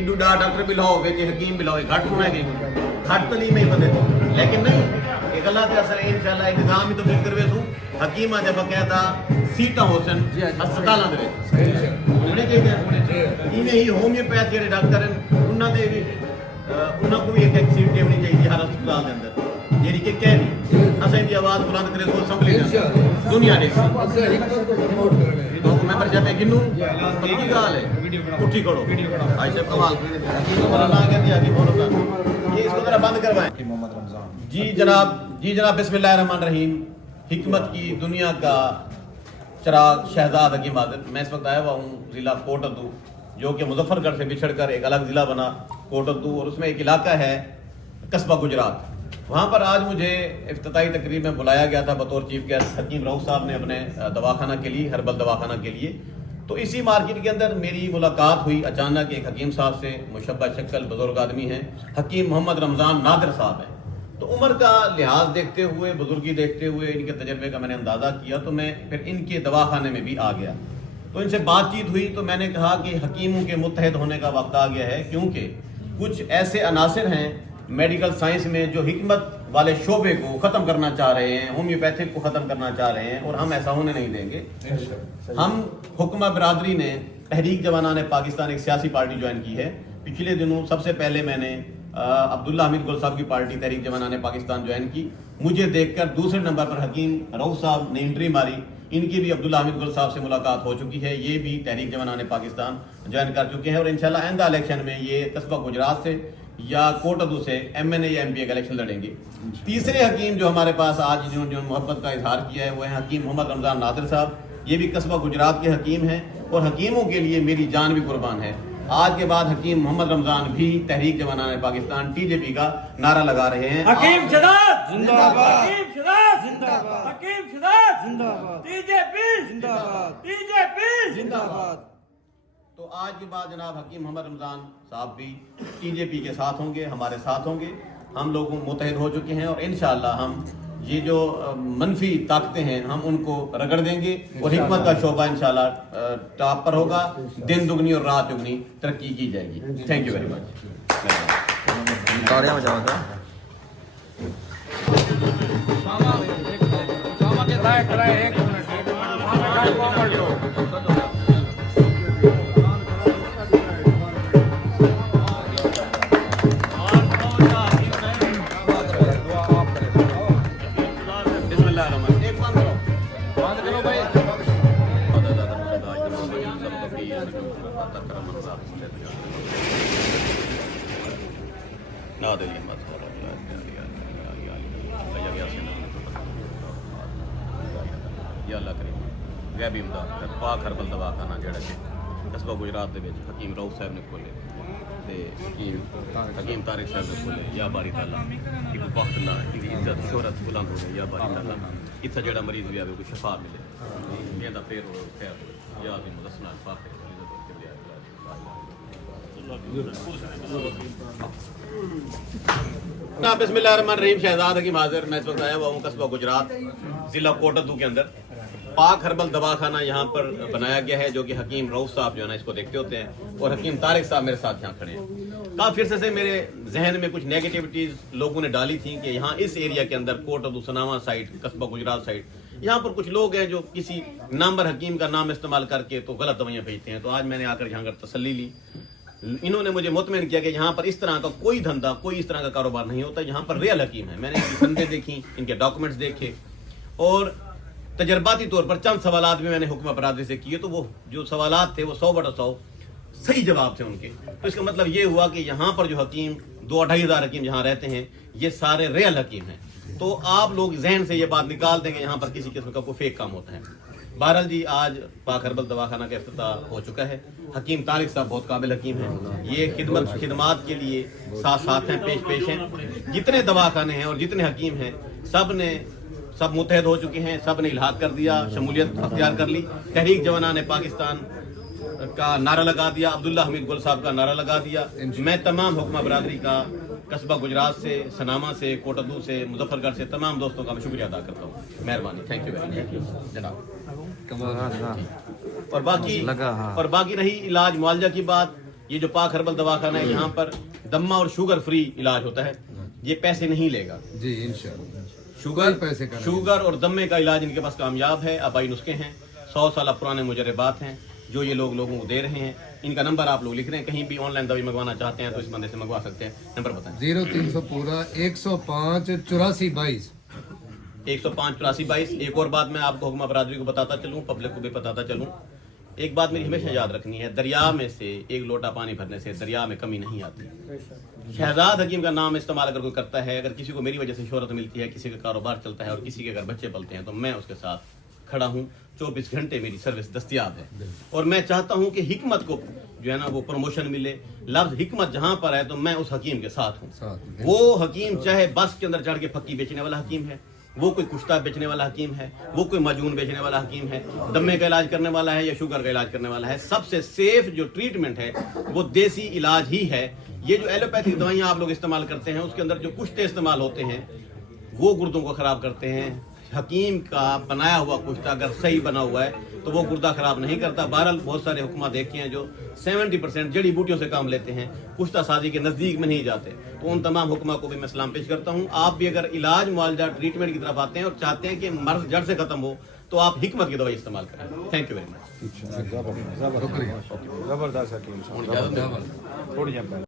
Indu doctor भी लाओ वे हकीम भी लाओ घट होना है घट तो नहीं मैं बंदे तो लेकिन नहीं एक अल्लाह के असर इंशाल्लाह इंतजाम ही तो फिर करवे सू हकीम आज बकायदा सीटा होसन अस्पताल दे होने चाहिए इवें ही होम्योपैथ जेडे डॉक्टर हैं उन्हां दे भी उन्हां को भी एक सीट होनी चाहिए हर अस्पताल के अंदर जेडी के कह नहीं असें दी आवाज बुलंद करे सो असम्बली दुनिया ने तो मेंबर जाते गिनू पक्की गाल है उठी करो भाई साहब कमाल ना कर दिया कि बोलो ये इसको जरा बंद करवाएं मोहम्मद रमजान जी जनाब बिस्मिल्लाहिर्रहमानिर्रहीम हिकमत की दुनिया का चिराग शहजाद हकीम आदिल मैं इस वक्त आया हुआ हूँ जिला कोटद्दू जो कि मुजफ्फरगढ़ से बिछड़कर एक अलग जिला बना कोटद्दू और उसमें एक इलाका है कस्बा गुजरात वहाँ पर आज मुझे इफ्तिताई तकरीब में बुलाया गया था बतौर चीफ गेस्ट हकीम रऊफ साहब ने अपने दवाखाना के लिए हर्बल दवाखाना के लिए तो इसी मार्केट के अंदर मेरी मुलाकात हुई अचानक एक हकीम साहब से मुशब्बा शक्ल बुजुर्ग आदमी हैं हकीम मोहम्मद रमज़ान नादिर साहब हैं तो उम्र का लिहाज देखते हुए बुजुर्गी देखते हुए इनके तजर्बे का मैंने अंदाज़ा किया तो मैं फिर इनके दवाखाने में भी आ गया तो इनसे बातचीत हुई तो मैंने कहा कि हकीमों के मुत्तहद होने का वक्त आ गया है क्योंकि कुछ ऐसे अनासर हैं मेडिकल साइंस में जो हिकमत वाले शोबे को ख़त्म करना चाह रहे हैं होम्योपैथिक को ख़त्म करना चाह रहे हैं और हम ऐसा होने नहीं देंगे हम हुक्मा बरादरी ने तहरीक जवाना ने पाकिस्तान एक सियासी पार्टी ज्वाइन की है पिछले दिनों सबसे पहले मैंने अब्दुल्ला हमीद गुल साहब की पार्टी तहरीक जवाना ने पाकिस्तान ज्वाइन की मुझे देखकर दूसरे नंबर पर हकीम रऊफ साहब ने एंट्री मारी इनकी भी अब्दुल्ला हमीद गुल साहब से मुलाकात हो चुकी है ये भी तहरीक जवाना ने पाकिस्तान ज्वाइन कर चुके हैं और इंशाल्लाह आइंदा इलेक्शन में ये कस्बा गुजरात से या कोटद्दू से MNA या MP का इलेक्शन लड़ेंगे तीसरे हकीम जो हमारे पास आज जिन्होंने मोहब्बत का इजहार किया है वो है हकीम मोहम्मद रमज़ान नादिर साहब ये भी कस्बा गुजरात के हकीम हैं और हकीमों के लिए मेरी जान भी कुर्बान है आज के बाद हकीम मोहम्मद रमज़ान भी तहरीक जवाना पाकिस्तान TJP का नारा लगा रहे हैं हकीम शहजाद जिंदाबाद हकीम शहजाद जिंदाबाद हकीम शहजाद जिंदाबाद TJP जिंदाबाद TJP जिंदाबाद तो आज के बाद जनाब हकीम मोहम्मद रमज़ान साहब भी TJP के साथ होंगे हमारे साथ होंगे हम लोग मुत्तहिद हो चुके हैं और इंशाअल्लाह हम ये जो मनफी ताकतें हैं हम उनको रगड़ देंगे और हिकमत का शोबा इंशाअल्लाह टॉप पर होगा दिन दुगनी और रात दुगनी तरक्की की जाएगी थैंक यू वेरी मच गैबी इमदाद पाक हरबल दवाखाना जोड़ा कि कस्बा गुजरात के हकीम रऊफ साहब ने खोले हकीम तारिक साहब ने खोले या बारी ताला एक वक्त ना इज्जत शोहरत बुलंद हो गई या बारी ताला इतना जो मरीज भी आवे कोई शफा मिले ये पैर हो खैर हो या भी मुदसना फाखे ना बिस्मिल्लाहिर्रहमानिर्रहीम शहजाद हकीम हाजिर मैं इस वक्त आया हुआ हूँ कस्बा गुजरात जिला कोटद्दू के अंदर पाक हर्बल दवाखाना यहाँ पर बनाया गया है जो कि हकीम रऊफ साहब जो है ना इसको देखते होते हैं और हकीम तारिक साहब मेरे साथ यहाँ खड़े हैं काफ़ी फिर से मेरे जहन में कुछ नेगेटिविटीज लोगों ने डाली थी कि यहाँ इस एरिया के अंदर कोटद्दू सनावा साइड कस्बा गुजरात साइड यहाँ पर कुछ लोग हैं जो किसी नामवर हकीम का नाम इस्तेमाल करके तो गलत दवाइयाँ भेजते हैं तो आज मैंने आकर यहाँ कर तसल्ली ली इन्होंने मुझे मुतमिन किया कि यहाँ पर इस तरह का कोई धंधा कोई इस तरह का कारोबार नहीं होता यहाँ पर रियल हकीम है मैंने इनकी धंधे देखी इनके डॉक्यूमेंट्स देखे और तजर्बाती तौर पर चंद सवालात भी मैंने हुक्म बरादरी से किए तो वो जो सवालात थे वो 100/100 صحیح جواب تھے ان کے. تو اس کا مطلب یہ ہوا کہ یہاں پر جو حکیم 2-2.5 ہزار حکیم جہاں رہتے ہیں یہ سارے ریئل حکیم ہیں. تو آپ لوگ ذہن سے یہ بات نکال دیں کہ یہاں پر کسی قسم کا کوئی فیک کام ہوتا ہے. بہرحال جی آج پاک ہربل دواخانہ کا افتتاح ہو چکا ہے. حکیم طارق صاحب بہت قابل حکیم ہیں. یہ خدمات کے لیے ساتھ ہیں، پیش ہیں. جتنے دواخانے ہیں اور جتنے حکیم ہیں سب متحد ہو چکے ہیں. سب نے الحاق کر دیا، شمولیت اختیار کر لی. تحریک جوانان پاکستان کا نعرہ لگا دیا، عبداللہ حمید گل صاحب کا نعرہ لگا دیا. میں تمام حکمہ برادری کا قصبہ گجرات سے، سناما سے، کوٹدو سے، مظفر گڑھ سے تمام دوستوں کا میں شکریہ ادا کرتا ہوں. مہربانی. تھینک یو ویری مچ جناب. اور باقی رہی علاج معالجہ کی بات، یہ جو پاک ہربل دواخانہ ہے یہاں پر دمہ اور شوگر فری علاج ہوتا ہے. یہ پیسے نہیں لے گا جی انشاءاللہ. شوگر اور دمے کا علاج ان کے پاس کامیاب ہے. آبائی نسخے ہیں، 100 سالہ پرانے مجربات ہیں جو یہ لوگوں کو دے رہے ہیں. ان کا نمبر آپ لوگ لکھ رہے ہیں، کہیں بھی آن لائن دوائی منگوانا چاہتے ہیں تو اس بندے سے منگوا سکتے ہیں. نمبر بتائیں. 0300 پورا 105 84 22 105 84 22. ایک اور بات میں آپ کو حکمہ برادری کو بتاتا چلوں، پبلک کو بھی بتاتا چلوں. ایک بات میری ہمیشہ یاد رکھنی ہے، دریا میں سے ایک لوٹا پانی بھرنے سے دریا میں کمی نہیں آتی. شہزاد حکیم کا نام استعمال اگر کوئی کرتا ہے، اگر کسی کو میری وجہ سے شہرت ملتی ہے، کسی کا کاروبار چلتا ہے اور کسی کے اگر بچے پلتے ہیں تو میں اس کے ساتھ کھڑا ہوں. 24 گھنٹے میری سروس دستیاب ہے. اور میں چاہتا ہوں کہ حکمت کو جو ہے نا وہ پروموشن ملے. لفظ حکمت جہاں پر ہے تو میں اس حکیم کے ساتھ ہوں. وہ حکیم چاہے بس کے اندر چڑھ کے پھکی بیچنے والا حکیم ہے، وہ کوئی کشتہ بیچنے والا حکیم ہے، وہ کوئی مجون بیچنے والا حکیم ہے، دمے کا علاج کرنے والا ہے یا شوگر کا علاج کرنے والا ہے، سب سے سیف جو ٹریٹمنٹ ہے وہ دیسی علاج ہی ہے. یہ جو ایلوپیتھک دوائیاں آپ لوگ استعمال کرتے ہیں اس کے اندر جو کشتے استعمال ہوتے ہیں وہ گردوں کو خراب کرتے ہیں. حکیم کا بنایا ہوا کشتہ اگر صحیح بنا ہوا ہے تو وہ گردہ خراب نہیں کرتا. بہرحال بہت سارے حکمہ دیکھے ہیں جو 70% جڑی بوٹیوں سے کام لیتے ہیں، کشتہ سازی کے نزدیک میں نہیں جاتے. تو ان تمام حکمہ کو بھی میں سلام پیش کرتا ہوں. آپ بھی اگر علاج معالجہ ٹریٹمنٹ کی طرف آتے ہیں اور چاہتے ہیں کہ مرض جڑ سے ختم ہو تو آپ حکمت کی دوائی استعمال کریں. Thank you very much. شکریہ. زبردست حکیم.